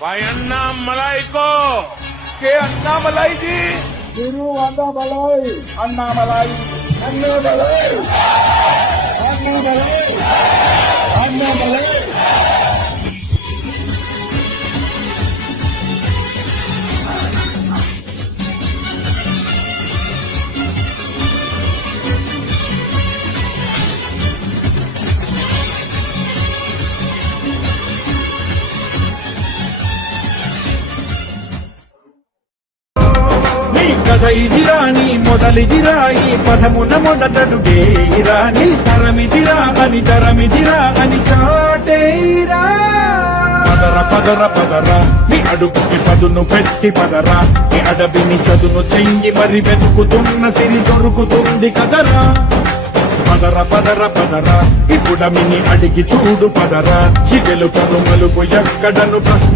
भाई अन्ना मलाई को के अन्ना मलाई जी गुरु अन्ना मलाई अन्ना मलाई अन्ना मलाई अन्ना मलाई अन्ना मलाई కథ ఇదిరా నీ మొదలిదిరా ఈ పదమున మొదటడుగేరా నీ తరమిదిరా అని చాటేరా పదర పదర పదర నీ అడుగుకి పదును పెట్టి పదరా నీ అడవిని చదును చెయ్యి మరి వెతుకుతున్న సిరి దొరుకుతుంది కదరా పదర పదర పదర ఇప్పుడమిని అడిగి చూడు పదరా చిగెలు కను మలుపు ఎక్కడను ప్రశ్న